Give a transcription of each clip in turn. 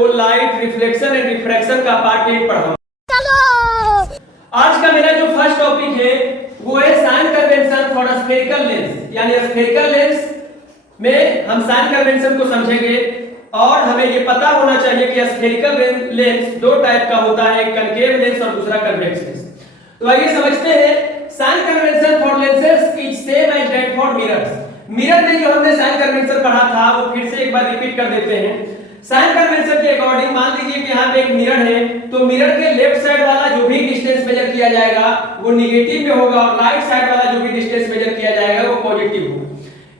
वो light reflection and refraction का part 8 पढ़ा। आज का मेरा जो फर्स्ट टॉपिक है वो है sign convention for spherical lens, यानी स्फेरिकल लेंस में हम साइन कन्वेंशन को समझेंगे और हमें ये पता होना चाहिए कि स्फेरिकल लेंस दो टाइप का होता है, एक कनकेव लेंस और दूसरा कन्वेक्स लेंस। तो आइए समझते हैं sign convention for lenses is same as that for mirrors. Mirror में जो हमने साइन कन्वेंशन पढ़ा था वो फिर से एक बार रिपीट कर देते हैं। साइन कन्वेंशन के अकॉर्डिंग मान लीजिए कि यहाँ पे एक मिरर है, तो मिरर के लेफ्ट साइड वाला जो भी डिस्टेंस मेजर किया जाएगा वो नेगेटिव में होगा और राइट साइड वाला जो भी डिस्टेंस मेजर किया जाएगा वो पॉजिटिव होगा।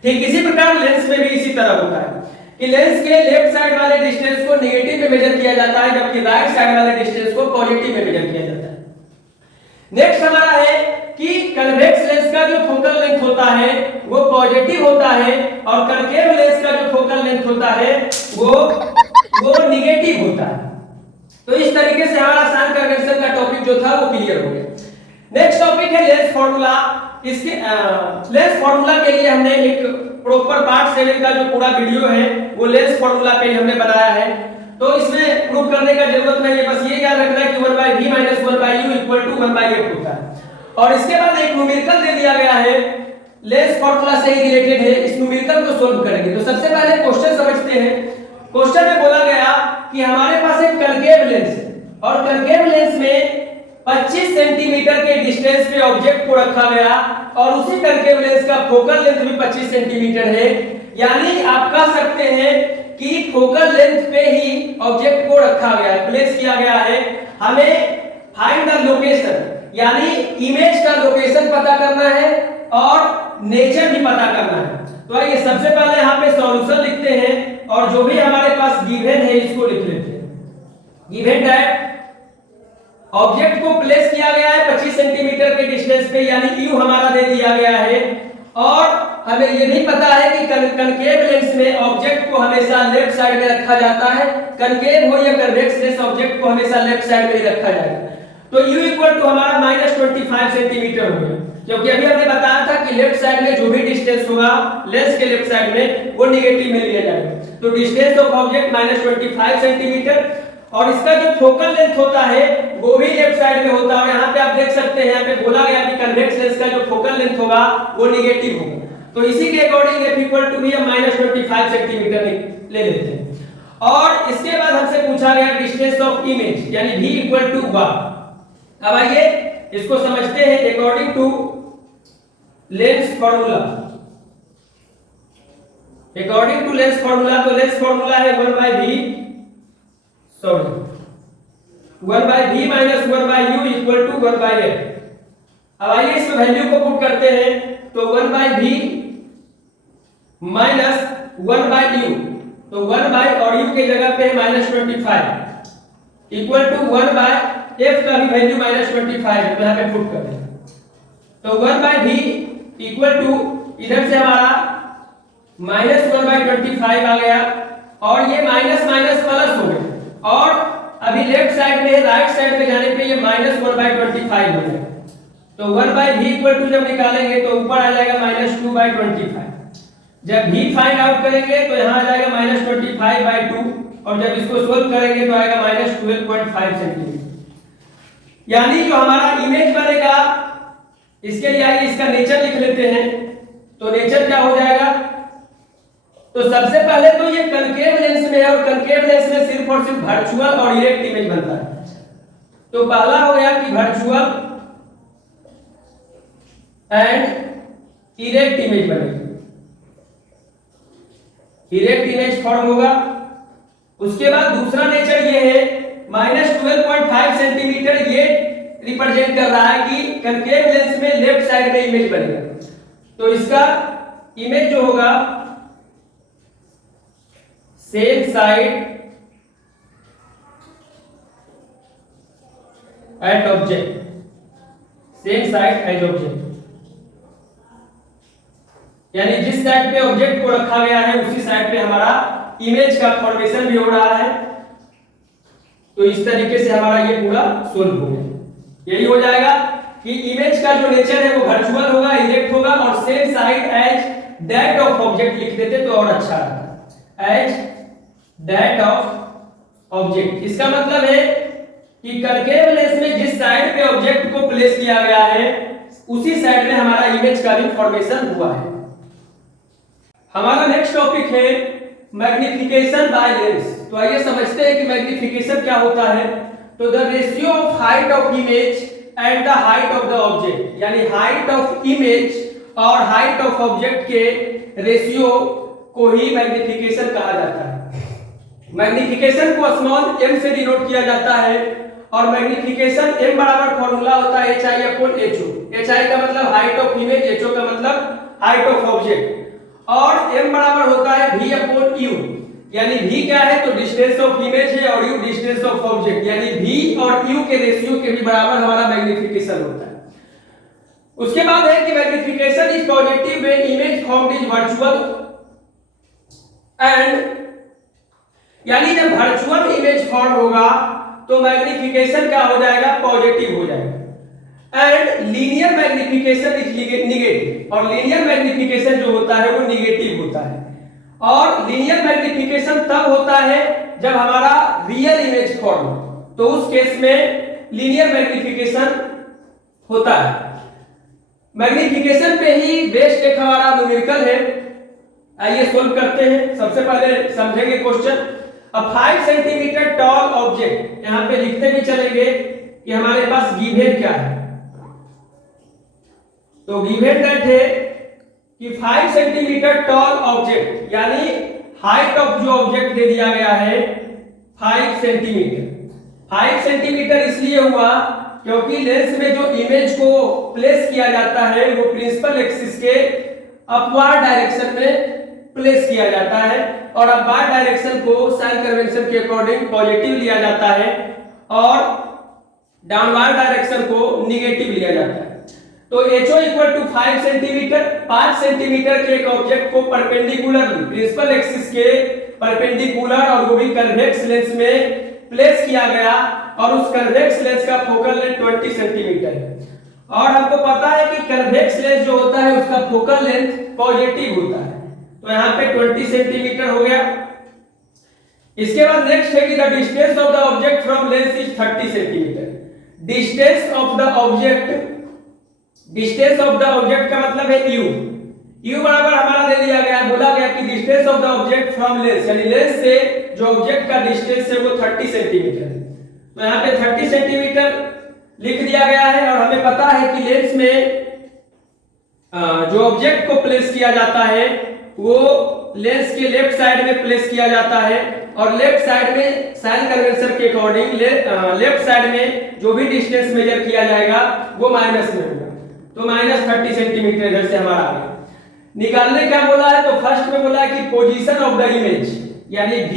ठीक इसी प्रकार लेंस में भी इसी तरह होता है कि लेंस के लेफ्ट साइड वाले डिस्टेंस को नेगेटिव में मेजर किया जाता है जबकि राइट साइड वाले डिस्टेंस को पॉजिटिव में मेजर किया जाता है। नेक्स्ट हमारा है कि कन्वेक्स लेंस का जो फोकल लेंथ होता है वो पॉजिटिव होता है और कनकेव लेंस का जो फोकल लेंथ होता है वो नेगेटिव होता है। तो इस तरीके से हमारा साइन कन्वेंशन का टॉपिक जो था वो क्लियर हो गया। नेक्स्ट टॉपिक है लेंस फार्मूला। इसके लेंस फार्मूला के लिए हमने एक प्रॉपर पार्ट 7 का जो पूरा वीडियो है वो लेंस फार्मूला पे हमने बनाया है, तो इसमें प्रूव करने का जरूरत नहीं है, बस ये याद रखना है कि 1/v - 1/u = 1/f होता है। और इसके बाद एक न्यूमेरिकल दे दिया गया है लेंस फार्मूला से ही रिलेटेड है, इस न्यूमेरिकल को सॉल्व करेंगे। तो सबसे पहले क्वेश्चन समझते हैं। क्वेश्चन में बोला गया कि हमारे पास एक कनकेव लेंस है और कनकेव लेंस में 25 सेंटीमीटर के डिस्टेंस पे ऑब्जेक्ट को रखा गया और उसी कनकेव लेंस का फोकल लेंथ भी 25 सेंटीमीटर है, यानी आप कह सकते हैं कि फोकल लेंथ पे ही ऑब्जेक्ट को रखा गया है, प्लेस किया गया है। हमें फाइंड द लोकेशन यानी इमेज का लोकेशन पता करना है और नेचर भी पता करना है। तो आइए सबसे पहले यहाँ पे सॉल्यूशन लिखते हैं और जो भी हमारे पास गिवन है इसको लिख लेते हैं। गिवन दैट ऑब्जेक्ट को प्लेस किया गया है 25 सेंटीमीटर के डिस्टेंस पे, यानी u हमारा दे दिया गया है और हमें यह भी पता है कि कनकेव लेंस में ऑब्जेक्ट को हमेशा लेफ्ट साइड में रखा जाता है, कनकेव हो या कन्वेक्स लेंस ऑब्जेक्ट को हमेशा लेफ्ट साइड में ही रखा जाएगा। तो u = हमारा -25 सेंटीमीटर हो गया, क्योंकि अभी हमने बताया था कि लेफ्ट साइड में जो भी डिस्टेंस होगा लेंस के लेफ्ट साइड में वो नेगेटिव में लिया जाएगा। तो डिस्टेंस ऑफ ऑब्जेक्ट -25 सेंटीमीटर और इसका जो फोकल लेंथ होता है वो भी लेफ्ट साइड में होता है। और यहाँ पे आप देख सकते हैं यहाँ पे बोला गया कि कन्वेक्स लेंस का जो फोकल लेंथ होगा वो नेगेटिव होगा, तो इसी के अकॉर्डिंग f = भी हम -25 सेंटीमीटर ले लेते हैं। और इसके बाद हमसे पूछा गया डिस्टेंस ऑफ इमेज यानी v = 1। अब आइए इसको समझते हैं according to lens formula. According to lens formula, तो लेंस फार्मूला है 1/v - 1/u = 1/f। अब आइए इसमें वैल्यू को पुट करते हैं, तो 1/v - 1/u, तो 1 और u के जगह पे -25 = 1/f का भी वैल्यू -25 है, तो यहाँ पे पुट करते हैं। तो 1/v = इधर से हमारा -1/25 आ गया और ये माइनस माइनस प्लस हो गया और अभी लेफ्ट साइड में राइट साइड में जाने पे ये -1/25 हो जाएगा। तो 1/v = जब निकालेंगे तो ऊपर आ जाएगा -2/25। जब v फाइंड आउट करेंगे तो यहाँ आ जाएगा -25/2 और जब इसको सोल्व करेंगे तो आएगा -12.5 सेंटीमीटर। यानी जो हमारा इमेज बनेगा इसके लिए आइए इसका नेचर लिख लेते हैं। तो नेचर क्या हो जाएगा, तो सबसे पहले तो ये कनकेव लेंस में है और कनकेव लेंस में सिर्फ और सिर्फ वर्चुअल और इरेक्ट इमेज बनता है। तो पहला हो गया कि वर्चुअल एंड इरेक्ट इमेज बनेगी, इरेक्ट इमेज फॉर्म होगा। उसके बाद दूसरा नेचर ये है -12.5 सेंटीमीटर, ये रिप्रेजेंट कर रहा है कि कनकेव लेंस में लेफ्ट साइड में इमेज बनेगा। तो इसका इमेज जो होगा same side at object, same side as object, यानी जिस साइड पे ऑब्जेक्ट को रखा गया है उसी साइड पे हमारा इमेज का फॉर्मेशन भी हो रहा है। तो इस तरीके से हमारा ये पूरा सोल्व हो गया। यही हो जाएगा कि इमेज का जो नेचर है वो वर्चुअल होगा, इरेक्ट होगा और same side as that of object लिख देते तो और अच्छा रहता, एज दैट ऑफ ऑब्जेक्ट। इसका मतलब है कि कनकेव लेंस में जिस साइड पे ऑब्जेक्ट को प्लेस किया गया है उसी साइड में हमारा इमेज का भी फॉर्मेशन हुआ है। हमारा नेक्स्ट टॉपिक है मैग्निफिकेशन बाय लेंस। तो आइए समझते हैं कि मैग्निफिकेशन क्या होता है। तो the ratio of height of image and the height of the object, यानी हाइट ऑफ इमेज और हाइट ऑफ ऑब्जेक्ट के रेशियो को ही मैग्निफिकेशन कहा जाता है। मैग्निफिकेशन को स्मॉल m से डिनोट किया जाता है और मैग्निफिकेशन m बराबर फॉर्मूला होता है hi अपॉन ho। hi का मतलब हाइट ऑफ इमेज, ho का मतलब हाइट ऑफ ऑब्जेक्ट, और m बराबर होता है v अपॉन u, यानी v क्या है तो डिस्टेंस ऑफ इमेज है और u डिस्टेंस ऑफ ऑब्जेक्ट, यानी v और u के रेशियो के भी बराबर हमारा मैग्निफिकेशन होता है। उसके बाद है कि magnification is positive when image formed is virtual and, यानी जब वर्चुअल इमेज फॉर्म होगा तो मैग्निफिकेशन क्या हो जाएगा, पॉजिटिव हो जाएगा। And linear magnification is negative, और लीनियर मैग्निफिकेशन जो होता है वो नेगेटिव होता है। और लीनियर मैग्निफिकेशन तब होता है जब हमारा रियल इमेज फॉर्म, तो उस केस में लीनियर मैग्निफिकेशन होता है। मैग्निफिकेशन पे ही बेस्ड एक हमारा न्यूमेरिकल है, आइए सोल्व करते हैं। सबसे पहले समझेंगे क्वेश्चन। अ 5 सेंटीमीटर टॉल ऑब्जेक्ट, यहां पे लिखते भी चलेंगे कि हमारे पास गिवन क्या है। तो गिवन दैट है कि 5 सेंटीमीटर टॉल ऑब्जेक्ट, यानी हाइट ऑफ जो ऑब्जेक्ट दे दिया गया है 5 सेंटीमीटर। 5 सेंटीमीटर इसलिए हुआ क्योंकि लेंस में जो इमेज को प्लेस किया जाता है वो प्रिंसिपल एक्सिस के अपवर्ड डायरेक्शन में प्लेस किया जाता है, और अपवर्ड डायरेक्शन को साइन कन्वेंशन के अकॉर्डिंग पॉजिटिव लिया जाता है और डाउनवर्ड डायरेक्शन को नेगेटिव लिया जाता है। तो HO equal to 5 centimetre, 5 centimetre के एक ऑब्जेक्ट को परपेंडिकुलरली प्रिंसिपल एक्सिस के परपेंडिकुलर और वो भी कन्वेक्स लेंस में प्लेस किया गया, और उस कन्वेक्स लेंस का फोकल लेंथ 20 सेंटीमीटर है। और हमको पता है कि कन्वेक्स लेंस जो होता है उसका फोकल लेंथ पॉजिटिव होता है, तो यहाँ पे 20 सेंटीमीटर हो गया। इसके बाद नेक्स्ट है कि the distance of the object from lens is 30 centimetre. Distance of the object, distance of the object का मतलब है u। u बराबर हमारा दे दिया गया, बोला गया कि distance of the object from lens, यानी लेंस से जो ऑब्जेक्ट का डिस्टेंस है वो 30 सेंटीमीटर है। तो यहाँ पे 30 सेंटीमीटर लिख दिया गया है, और हमें पता है कि लेंस में जो ऑब्जेक्ट को प्लेस किया जाता है वो लेंस के लेफ्ट साइड में प्लेस किया जाता है, और लेफ्ट साइड में साइन कन्वेंशन के अकॉर्डिंग लेफ्ट साइड में जो भी डिस्टेंस मेजर किया जाएगा वो माइनस में होगा। तो माइनस 30 सेंटीमीटर इधर से हमारा आ गया। निकालने क्या बोला है, तो फर्स्ट में बोला है कि पोजीशन ऑफ द इमेज, यानी v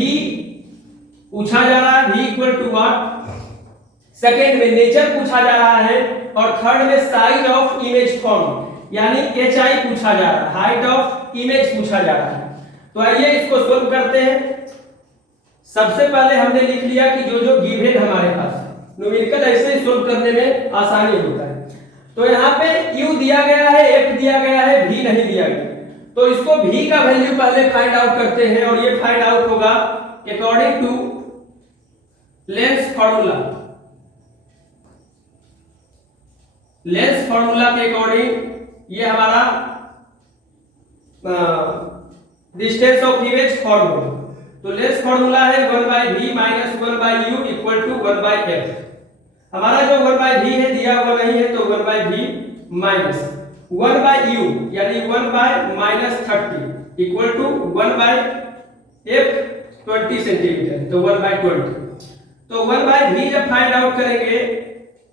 पूछा जा रहा है, v equal to what. Second में नेचर पूछा जा रहा है, और थर्ड में साइज ऑफ इमेज फॉर्म, यानी hi पूछा जा रहा है, हाइट ऑफ इमेज पूछा जा रहा है। तो आइए इसको सोल्व करते हैं। सबसे पहले हमने लिख लिया कि जो जो गिवन हमारे पास है, न्यूमेरिकल ऐसे ही सोल्व करने में आसानी होता है। तो यहाँ पे u दिया गया है, f दिया गया है, v नहीं दिया गया, तो इसको v का वैल्यू पहले फाइंड आउट करते हैं, और ये फाइंड आउट होगा according to lens formula. Lens formula के अकॉर्डिंग ये हमारा डिस्टेंस ऑफ इमेज फार्मूला। तो लेंस फार्मूला है 1/v minus 1/u equal to 1/f। हमारा जो 1/v है दिया हुआ नहीं है, तो 1/v माइनस 1/u यानी 1/-30 इक्वल टू 1/f 20 सेंटीमीटर, तो 1/20। तो 1/v जब फाइंड आउट करेंगे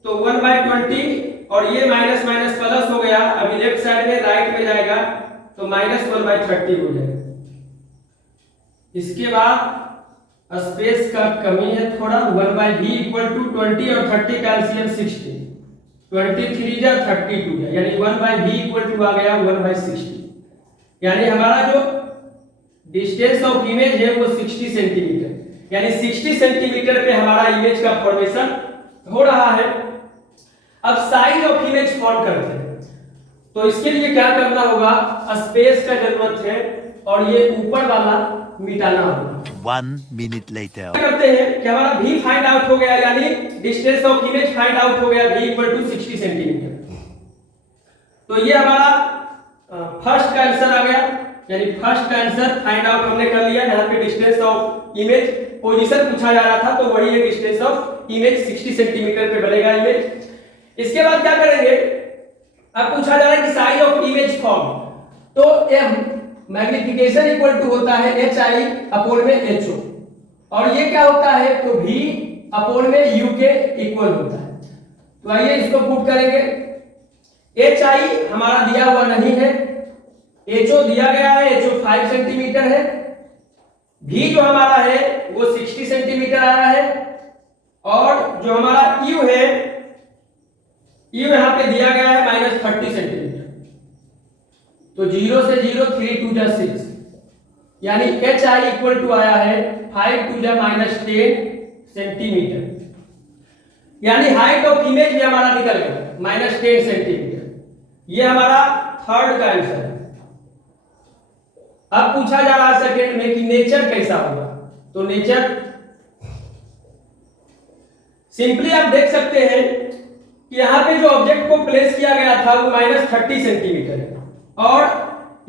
तो 1/20, और ये माइनस माइनस प्लस हो गया, अभी लेफ्ट साइड में राइट में जाएगा तो माइनस 1/30 हो जाएगा। इसके बाद स्पेस का कमी है थोड़ा, 1/v इक्वल टू 20 और 30 का एलसीएम 60, 23 जा 32 जा, यानी 1/v इक्वल टू आ गया 1/60, यानी हमारा जो डिस्टेंस ऑफ इमेज है वो 60 सेंटीमीटर, यानी 60 सेंटीमीटर पे हमारा इमेज का फॉर्मेशन हो रहा है। अब साइज ऑफ इमेज फॉर्म करते हैं, तो इसके लिए क्या करना होगा, स्पेस का जरूरत है और ये ऊपर वाला मिटाना होगा। 1 minute later. क्या करते हैं कि हमारा v फाइंड आउट हो गया, यानी distance of image find out हो गया v इक्वल टू 60 सेंटीमीटर। तो ये हमारा फर्स्ट का आंसर आ गया, यानी फर्स्ट का आंसर फाइंड आउट हमने कर लिया। यहाँ पे डिस्टेंस ऑफ इमेज पोजीशन पूछा जा रहा था, तो वही है डिस्टेंस ऑफ इमेज 60 सेंटीमीटर पे बनेगा इमेज। इसके बाद क्या करेंगे, अब पूछा जा रहा है कि साइज ऑफ इमेज फॉर्म, तो m मैग्निफिकेशन इक्वल टू होता है hi अपॉन में ho, और ये क्या होता है तो v अपॉन में u के इक्वल होता है। तो आइए इसको पुट करेंगे। hi हमारा दिया हुआ नहीं है, ho दिया गया है, ho 5 सेंटीमीटर है, v जो हमारा है वो 60 सेंटीमीटर आया है, और जो हमारा u है, u यहां पे दिया गया है -30 सेंटीमीटर। तो 0 से 0 3 2 जा 6, यानी hi इक्वल टू आया है 5 2 जा -10 सेंटीमीटर, यानी हाइट ऑफ इमेज भी हमारा निकल गया -10 सेंटीमीटर। ये हमारा थर्ड का आंसर है। अब पूछा जा रहा है सेकंड में कि नेचर कैसा होगा, तो नेचर सिंपली आप देख सकते हैं कि यहां पे जो ऑब्जेक्ट को प्लेस किया गया था वो -30 सेंटीमीटर है, और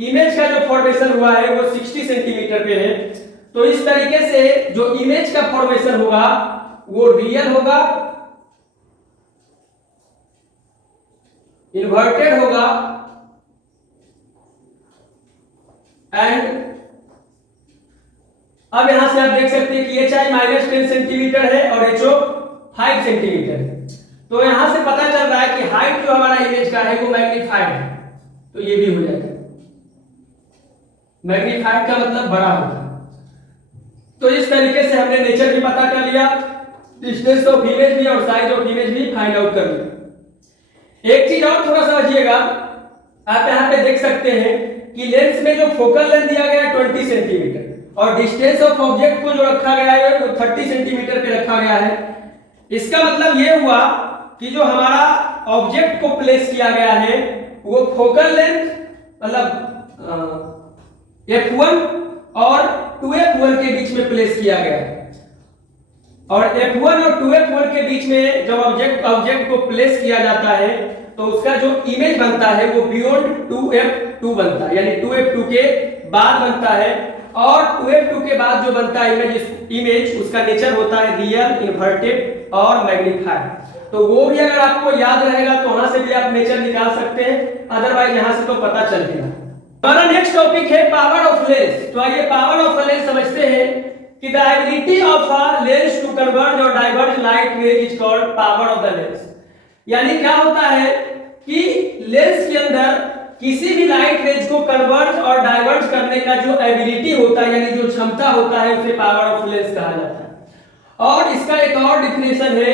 इमेज का जो फॉर्मेशन हुआ है वो 60 सेंटीमीटर पे है। तो इस तरीके से जो इमेज का फॉर्मेशन होगा वो रियल होगा, इन्वर्टेड होगा, एंड अब यहां से आप देख सकते हैं कि hi -10 सेंटीमीटर है और ho 5 सेंटीमीटर है। तो यहां से पता चल रहा है कि हाइट जो हमारा इमेज का है वो मैग्नीफाइड है, तो ये भी हो जाएगा। मैग्नीफाइड का मतलब बड़ा होगा। तो इस तरीके से हमने नेचर भी पता कर लिया, डिस्टेंस ऑफ इमेज भी और साइज ऑफ इमेज भी फाइंड आउट कर लिया। एक चीज और थोड़ा समझिएगा, आप यहां पे देख सकते हैं कि लेंस में जो फोकल लेंथ दिया गया है 20 सेंटीमीटर, और डिस्टेंस ऑफ ऑब्जेक्ट को जो रखा गया है वो 30 सेंटीमीटर पे रखा गया है। इसका मतलब ये हुआ कि जो हमारा ऑब्जेक्ट को प्लेस किया गया है वो फोकल लेंथ मतलब f1 और 2f1 के बीच में प्लेस किया गया है, और f1 और 2f1 के बीच में जब ऑब्जेक्ट को प्लेस किया जाता है तो उसका जो इमेज बनता है वो बियॉन्ड 2f2 बनता है, यानी 2f2 के बाद बनता है, और 2f2 के बाद जो बनता है इमेज उसका नेचर होता है रियल, इन्वर्टेड और मैग्नीफाइड। तो वो भी अगर आपको याद रहेगा तो वहां से भी आप नेचर निकाल सकते हैं, अदरवाइज यहां से तो पता चल गया। हमारा नेक्स्ट टॉपिक है पावर ऑफ लेंस। तो आइए पावर ऑफ लेंस समझते हैं कि the ability of a lens to converge और diverge light rays is called power of the lens. यानी क्या होता है कि लेंस के अंदर किसी भी लाइट रेज को कन्वर्ज और डाइवर्ज करने का जो एबिलिटी होता है, यानी जो क्षमता होता है, उसे पावर ऑफ लेंस कहा जाता है। और इसका एक और डिफिनेशन है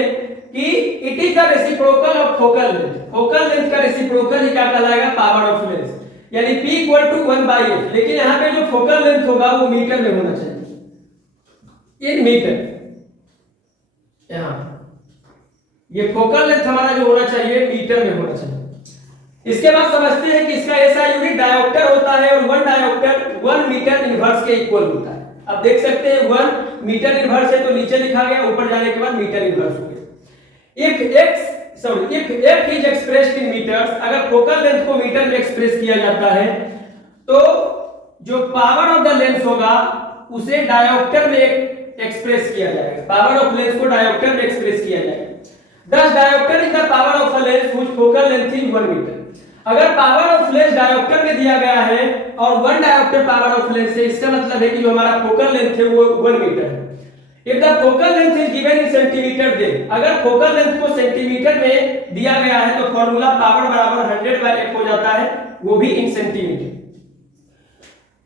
कि it is the reciprocal of focal length. Focal length का रेसिप्रोकल ही क्या कहलाएगा, पावर ऑफ लेंस, यानी P इक्वल टू 1/f। लेकिन यहाँ पे जो फोकल लेंथ होगा वो मीटर में होना चाहिए, इन मीटर। यहाँ ये फोकल लेंथ हमारा जो होना चाहिए मीटर में होना चाहिए। इसके बाद समझते हैं कि इसका ऐसा यूनिट डायोप्टर होता है, और 1 डायोप्टर 1 मीटर इनवर्स के इक्वल होता है। अब देख सकते हैं 1 मीटर इनवर्स है तो नीचे लिखा गया, ऊपर जाने के बाद मीटर इनवर्स हो गया। if f is expressed in meters, अगर फोकल लेंथ को मीटर में एक्सप्रेस किया जाता है तो जो पावर ऑफ द लेंस होगा उसे डायोप्टर में एक्सप्रेस किया जाएगा। पावर ऑफ लेंस को डायोप्टर में एक्सप्रेस किया जाएगा। Thus diopter is the power of a lens whose focal length is 1 meter। अगर पावर ऑफ लेंस डायोप्टर में दिया गया है और 1 डायोप्टर पावर ऑफ लेंस है, इसका मतलब है कि जो हमारा फोकल लेंथ है वो 1 मीटर है। If the focal length is given in centimeter, then अगर फोकल लेंथ को सेंटीमीटर में दिया गया है तो फॉर्मूला पावर बराबर 100/f हो जाता है, वो भी इन सेंटीमीटर।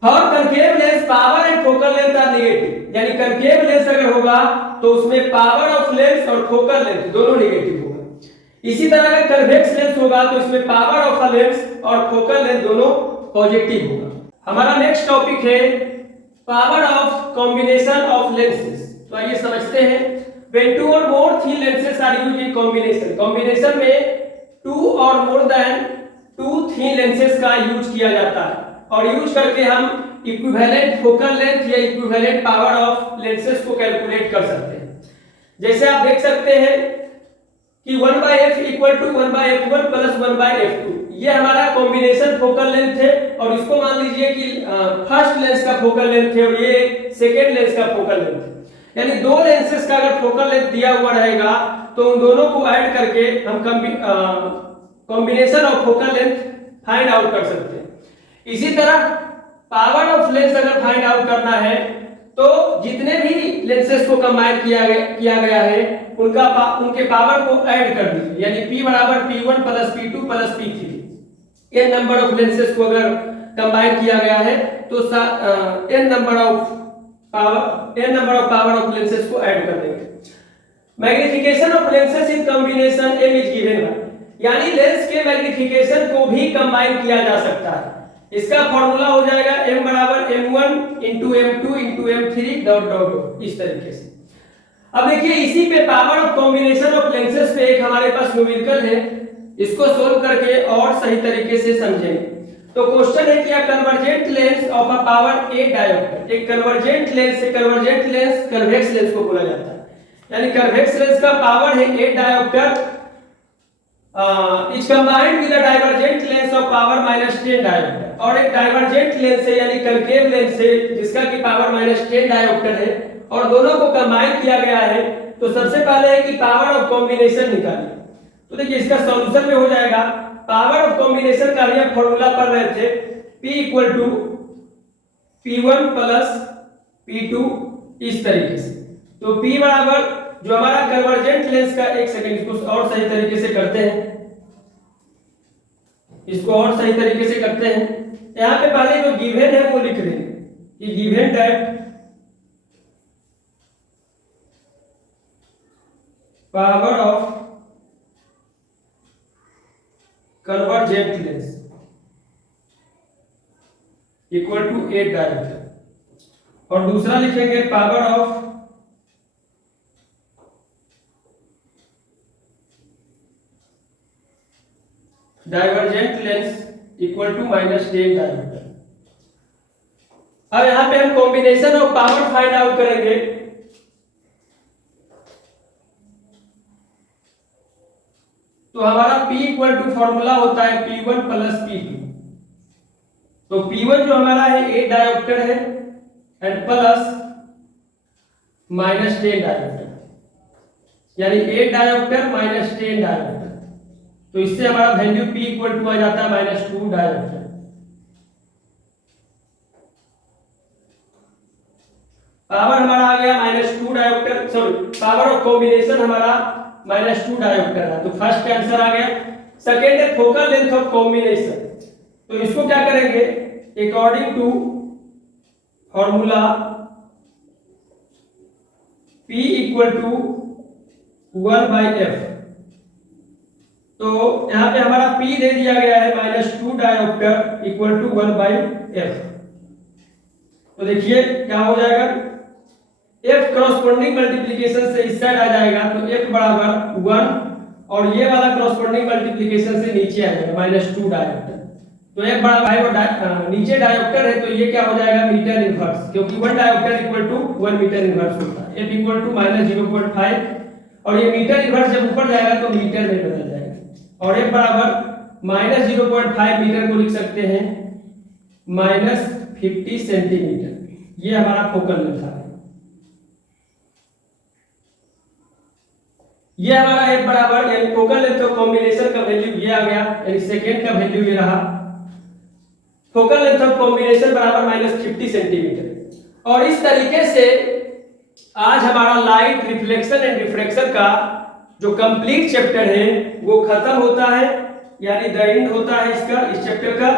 और concave lens power and focal length are negative, यानी कनकेव लेंस अगर होगा तो उसमें पावर ऑफ लेंस और फोकल लेंथ दोनों नेगेटिव होगा। इसी तरह अगर कन्वेक्स लेंस होगा तो इसमें पावर ऑफ अ लेंस और फोकल लेंथ दोनों पॉजिटिव होगा। हमारा नेक्स्ट टॉपिक है power of combination of lenses. तो आइए समझते हैं। When 2 or more thin lenses are used in combination, combination में 2 और more than 2 thin lenses का यूज किया जाता है। और यूज करके हम इक्विवेलेंट फोकल लेंथ या इक्विवेलेंट पावर ऑफ लेंसेज को कैलकुलेट कर सकते हैं। जैसे आप देख सकते हैं कि 1/f equal to 1/f1 plus 1/f2, ये हमारा कॉम्बिनेशन फोकल लेंथ है और इसको मान लीजिए कि फर्स्ट लेंस का फोकल लेंथ है और ये सेकेंड लेंस का फोकल लेंथ है। यानी दो लेंसेज का अगर फोकल लेंथ दिया हुआ रहेगा तो उन दोनों को ऐड करके हम combination of focal length find out कर सकते हैं। इसी तरह पावर ऑफ लेंस अगर फाइंड आउट करना है तो जितने भी लेंसेज को कंबाइन किया गया है उनके पावर को ऐड कर दीजिए, यानी P बराबर P1 plus P2 plus P3। ये नंबर ऑफ लेंसेज को अगर कंबाइन किया गया है तो n number of power of lenses को ऐड कर देंगे। Magnification of lenses in combination m is given by, यानी लेंस के मैग्निफिकेशन को भी कंबाइन किया जा सकता है। इसका फार्मूला हो जाएगा m बराबर m1 into m2 into m3 dot dot इस तरीके से। अब देखिए इसी पे power of combination of lenses पे एक हमारे पास न्यूमेरिकल है, इसको सोल्व करके और सही तरीके से समझेंगे। तो क्वेश्चन है कि a convergent lens of a power A dioptre, एक कन्वर्जेंट लेंस से कन्वर्जेंट लेंस कन्वेक्स लेंस को बोला जाता है, यानी कन्वेक्स लेंस का पावर है a dioptre is combined with a divergent lens of power -10 dioptre, और एक डाइवर्जेंट लेंस है यानी कनकेव लेंस है जिसका की पावर -10 डायोप्टर है और दोनों को कंबाइन किया गया है। तो सबसे पहले है कि पावर ऑफ कॉम्बिनेशन निकालिए। तो देखिए इसका सॉल्यूशन में हो जाएगा, पावर ऑफ कॉम्बिनेशन का हम फॉर्मूला पढ़ रहे थे P equal to P1 plus P2 इस तरीके से। तो P बराबर जो हमारा कन्वर्जेंट लेंस का, एक सेकंड इसको और सही तरीके से करते हैं, इसको और सही तरीके से करते हैं। यहां पे पहले जो गिवन है वो लिख देंगे कि given that power of convergent lens equal to 8 dioptre, और दूसरा लिखेंगे power of divergent lens equal to -10 dioptre. अब यहां पे हम combination of power find out करेंगे। तो हमारा P इक्वल टू फॉर्मूला होता है P1 प्लस P2। तो P1 जो हमारा है 8 डायोप्टर है एंड प्लस -10 डायोप्टर, यानी 8 डायोप्टर -10 डायोप्टर। तो इससे हमारा वैल्यू P इक्वल टू आ जाता है -2 डायोप्टर। पावर हमारा आ गया -2 dioptre, sorry power of combination हमारा -2 डायोप्टर है। तो फर्स्ट का आंसर आ गया। सेकेंड है फोकल लेंथ ऑफ कॉम्बिनेशन। तो इसको क्या करेंगे, according to formula P equal to 1/f। तो यहां पे हमारा P दे दिया गया है -2 डायोप्टर इक्वल टू 1/f। तो देखिए क्या हो जाएगा, F करस्पॉन्डिंग मल्टीप्लिकेशन से इस साइड आ जाएगा तो F बराबर 1, और ये वाला करस्पॉन्डिंग मल्टीप्लिकेशन से नीचे आ जाएगा -2 डायोप्टर। तो F बराबर नीचे डायोप्टर है तो ये क्या हो जाएगा मीटर इनवर्स, क्योंकि 1 dioptre equal to 1 metre inverse होता है। F इक्वल टू -0.5, और ये मीटर इनवर्स जब ऊपर जाएगा तो मीटर में बदल जाएगा, और F बराबर -0.5 मीटर को लिख सकते हैं -50 सेंटीमीटर। ये हमारा फोकल लेंथ है। ये हमारा F बराबर यानी फोकल लेंथ ऑफ कॉम्बिनेशन का वैल्यू ये आ गया, यानी सेकेंड का वैल्यू ये रहा। फोकल लेंथ ऑफ कॉम्बिनेशन बराबर -50 सेंटीमीटर। और इस तरीके से आज हमारा लाइट रिफ्लेक्शन एंड रिफ्रैक्शन का जो कंप्लीट चैप्टर है वो खत्म होता है, यानी द एंड होता है इसका, इस चैप्टर का।